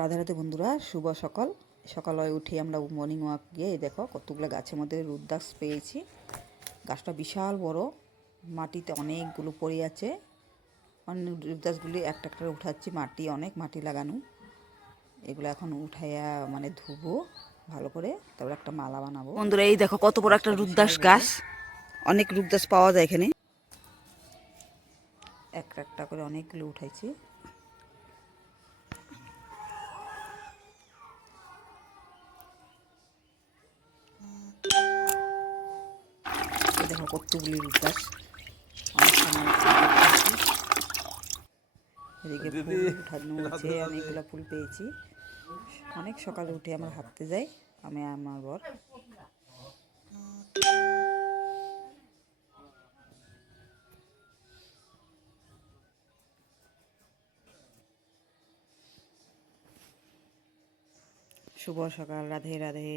রাধে রাধে বন্ধুরা, শুভ সকাল। সকালে উঠে আমরা মর্নিং ওয়াক গিয়ে দেখো কতগুলো গাছের মধ্যে রুদ্রাক্ষ পেয়েছি। গাছটা বিশাল বড়, মাটিতে অনেকগুলো পড়ে আছে। অনেক রুদ্রাক্ষগুলি একটা একটা উঠাচ্ছি, অনেক মাটি লাগানো। এগুলো এখন উঠাইয়া মানে ধুবো ভালো করে, তারপর একটা মালা বানাবো। বন্ধুরা এই দেখো কত বড় একটা রুদ্রাক্ষ গাছ, অনেক রুদ্রাক্ষ পাওয়া যায় এখানে। একটা একটা করে অনেকগুলো উঠাইছি। দেখো কতগুলি রুদ্রাক্ষ, অনেক সময় এদিকে ফুল উঠানো হয়েছে, অনেকগুলো ফুল পেয়েছি। অনেক সকালে উঠে আমরা হাঁটতে যাই, আমি আমার বর। শুভ সকাল, রাধে রাধে।